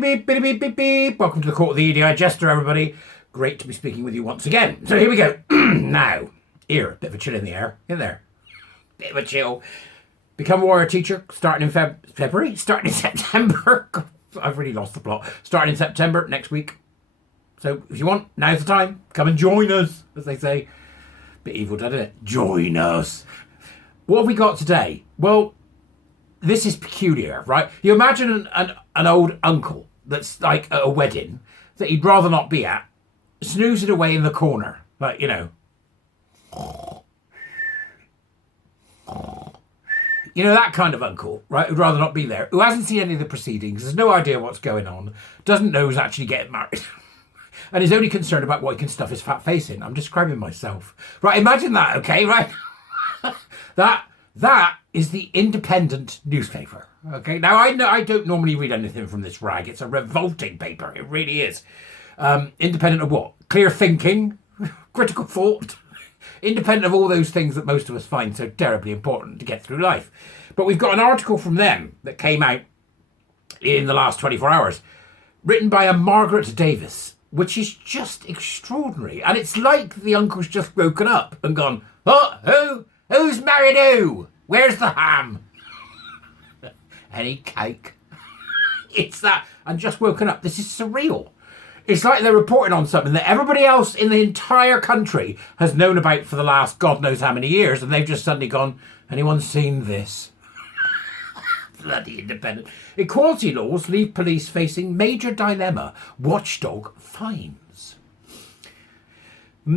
beep, beep, beep, beep, beep, beep. Welcome to the court of the Edijester, everybody. Great to be speaking with you once again. So here we go. Now, here, bit of a chill in the air. In there. Bit of a chill. Become a warrior teacher, starting in February, starting in September. God, I've really lost the plot. Starting in September, next week. So if you want, now's the time. Come and join us, as they say. Bit evil, doesn't it? Join us. What have we got today? Well, this is peculiar, right? You imagine an old uncle that's like at a wedding that he'd rather not be at, snoozing away in the corner, like, you know. You know, that kind of uncle, right, who'd rather not be there, who hasn't seen any of the proceedings, has no idea what's going on, doesn't know who's actually getting married, and is only concerned about what he can stuff his fat face in. I'm describing myself. Right, imagine that, okay, right? That is the Independent newspaper, okay? Now, I don't normally read anything from this rag. It's a revolting paper. It really is. Independent of what? Clear thinking, critical thought, independent of all those things that most of us find so terribly important to get through life. But we've got an article from them that came out in the last 24 hours, written by a Margaret Davis, which is just extraordinary. And it's like the uncle's just woken up and gone, oh, who's married who? Where's the ham? Any cake? It's that. And just woken up. This is surreal. It's like they're reporting on something that everybody else in the entire country has known about for the last God knows how many years, and they've just suddenly gone, anyone seen this? Bloody Independent. Equality laws leave police facing major dilemma. Watchdog fines.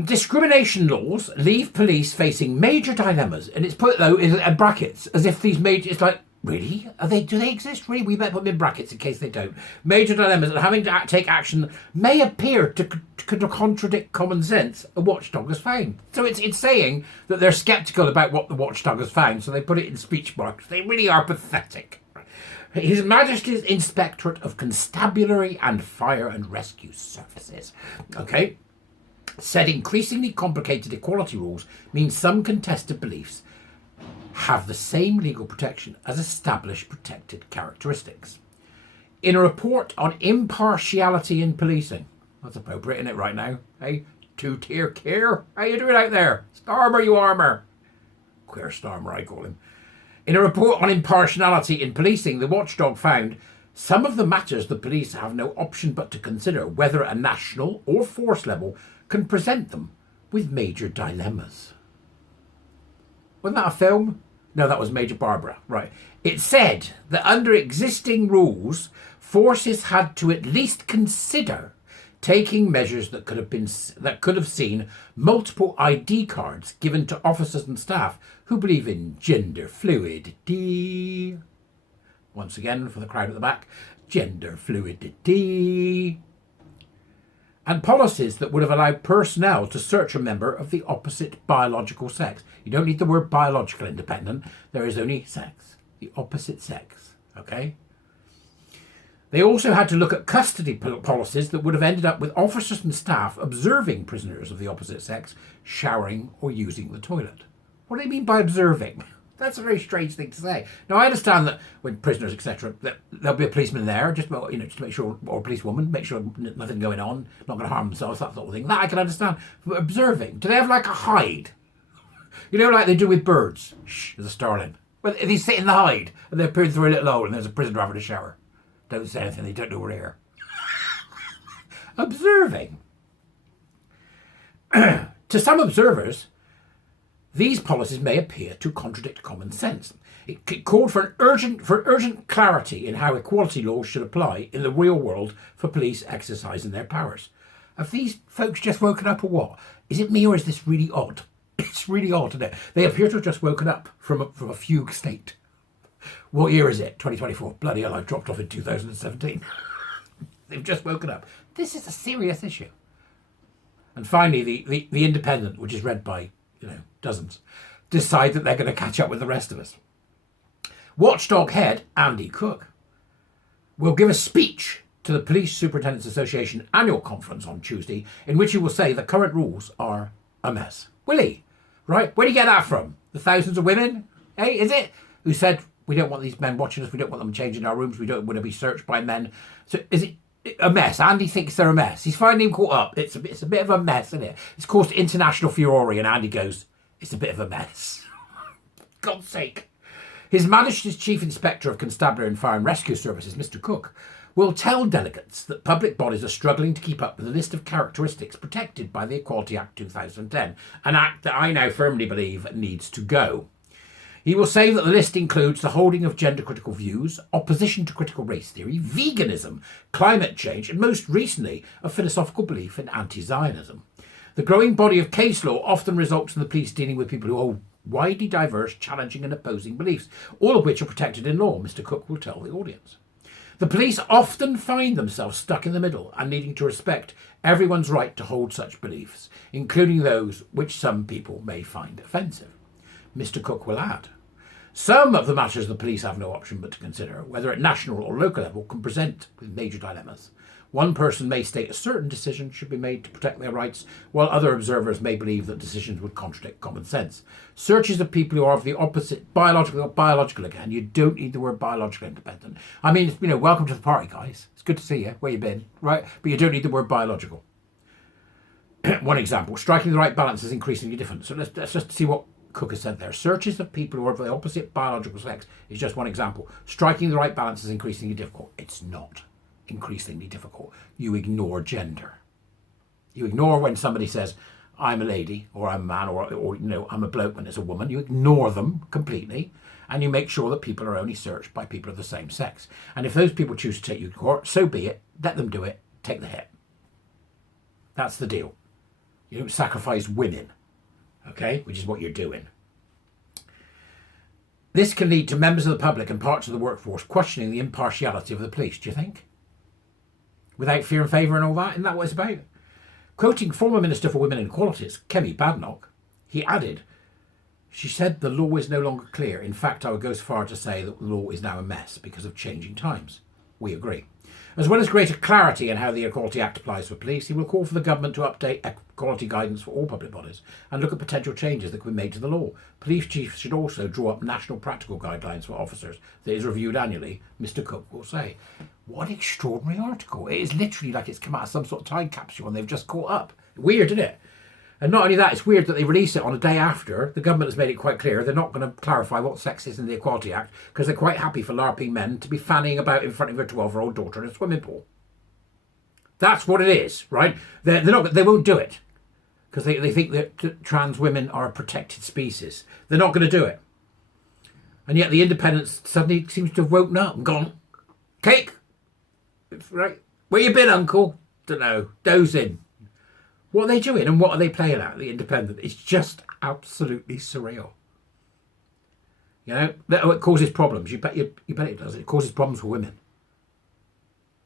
Discrimination laws leave police facing major dilemmas, and it's put though in brackets as if these major. It's like, really? Do they exist? Really? We better put them in brackets in case they don't. Major dilemmas and having to take action that may appear to contradict common sense. A watchdog has found. So it's saying that they're sceptical about what the watchdog has found, so they put it in speech marks. They really are pathetic. His Majesty's Inspectorate of Constabulary and Fire and Rescue Services. Okay. Said increasingly complicated equality rules mean some contested beliefs have the same legal protection as established protected characteristics. In a report on impartiality in policing, that's appropriate, isn't it, right now? Hey, two-tier care? How you doing out there? Starmer, you armour. Queer Starmer, I call him. In a report on impartiality in policing, the watchdog found some of the matters the police have no option but to consider whether a national or force level can present them with major dilemmas. Wasn't that a film? No, that was Major Barbara. Right. It said that under existing rules, forces had to at least consider taking measures that could have seen multiple ID cards given to officers and staff who believe in gender fluidity. Once again, for the crowd at the back, gender fluidity. And policies that would have allowed personnel to search a member of the opposite biological sex. You don't need the word biological, Independent. There is only sex. The opposite sex. Okay? They also had to look at custody policies that would have ended up with officers and staff observing prisoners of the opposite sex showering or using the toilet. What do they mean by observing? That's a very strange thing to say. Now, I understand that when prisoners, etc., that there'll be a policeman there, just to make sure, or a policewoman, make sure nothing going on, not going to harm themselves, that sort of thing. That I can understand. But observing, do they have like a hide? You know, like they do with birds. Shh, there's a starling. Well, if they sit in the hide and they're peering through a little hole and there's a prisoner having a shower, don't say anything. They don't know we're here. Observing. To some observers, these policies may appear to contradict common sense. It called for urgent clarity in how equality laws should apply in the real world for police exercising their powers. Have these folks just woken up or what? Is it me or is this really odd? It's really odd, isn't it? They appear to have just woken up from a fugue state. What year is it? 2024. Bloody hell, I dropped off in 2017. They've just woken up. This is a serious issue. And finally, the Independent, which is read by dozens, decide that they're going to catch up with the rest of us. Watchdog head Andy Cook will give a speech to the Police Superintendents Association annual conference on Tuesday, in which he will say the current rules are a mess. Will he? Right? Where do you get that from? The thousands of women? Hey, is it? Who said We don't want these men watching us. We don't want them changing our rooms. We don't want to be searched by men. So is it a mess? Andy thinks they're a mess. He's finally caught up. It's a bit of a mess, isn't it? It's caused international furore, and Andy goes, it's a bit of a mess. God's sake. His Majesty's Chief Inspector of Constabulary and Fire and Rescue Services, Mr. Cook, will tell delegates that public bodies are struggling to keep up with the list of characteristics protected by the Equality Act 2010, an act that I now firmly believe needs to go. He will say that the list includes the holding of gender-critical views, opposition to critical race theory, veganism, climate change, and most recently, a philosophical belief in anti-Zionism. The growing body of case law often results in the police dealing with people who hold widely diverse, challenging and opposing beliefs, all of which are protected in law, Mr. Cook will tell the audience. The police often find themselves stuck in the middle and needing to respect everyone's right to hold such beliefs, including those which some people may find offensive. Mr. Cook will add, some of the matters the police have no option but to consider, whether at national or local level, can present with major dilemmas. One person may state a certain decision should be made to protect their rights, while other observers may believe that decisions would contradict common sense. Searches of people who are of the opposite, biological again, you don't need the word biological independent. I mean, welcome to the party, guys. It's good to see you. Where you been, right? But you don't need the word biological. One example, striking the right balance is increasingly different. So let's just see what Cook has said there. Searches of people who are of the opposite biological sex is just one example. Striking the right balance is increasingly difficult. It's not increasingly difficult. You ignore gender. You ignore when somebody says, I'm a lady, or I'm a man, or I'm a bloke when it's a woman. You ignore them completely, and you make sure that people are only searched by people of the same sex. And if those people choose to take you to court, so be it. Let them do it. Take the hit. That's the deal. You don't sacrifice women, okay? Which is what you're doing. This can lead to members of the public and parts of the workforce questioning the impartiality of the police, do you think? Without fear and favour and all that? Isn't that what it's about? Quoting former Minister for Women and Equalities, Kemi Badenoch, he added, she said the law is no longer clear. In fact, I would go so far to say that the law is now a mess because of changing times. We agree. As well as greater clarity in how the Equality Act applies for police, he will call for the government to update equality guidance for all public bodies and look at potential changes that could be made to the law. Police chiefs should also draw up national practical guidelines for officers that is reviewed annually, Mr. Cook will say. What an extraordinary article. It is literally like it's come out of some sort of time capsule and they've just caught up. Weird, isn't it? And not only that, it's weird that they release it on a day after. The government has made it quite clear they're not going to clarify what sex is in the Equality Act because they're quite happy for LARPing men to be fanning about in front of their 12-year-old daughter in a swimming pool. That's what it is, right? They won't do it because they think that trans women are a protected species. They're not going to do it. And yet the independents suddenly seems to have woken up and gone, cake, right? Where you been, uncle? Don't know. Dozing. What are they doing and what are they playing at, the independent? It's just absolutely surreal. It causes problems. You bet it does. It causes problems for women.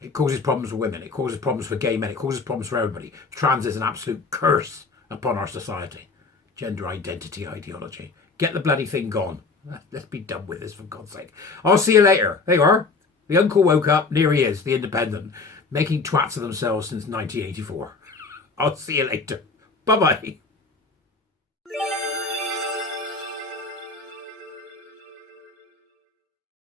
It causes problems for women. It causes problems for gay men. It causes problems for everybody. Trans is an absolute curse upon our society. Gender identity ideology. Get the bloody thing gone. Let's be done with this, for God's sake. I'll see you later. There you are. The uncle woke up. There he is, the independent, making twats of themselves since 1984. I'll see you later. Bye-bye.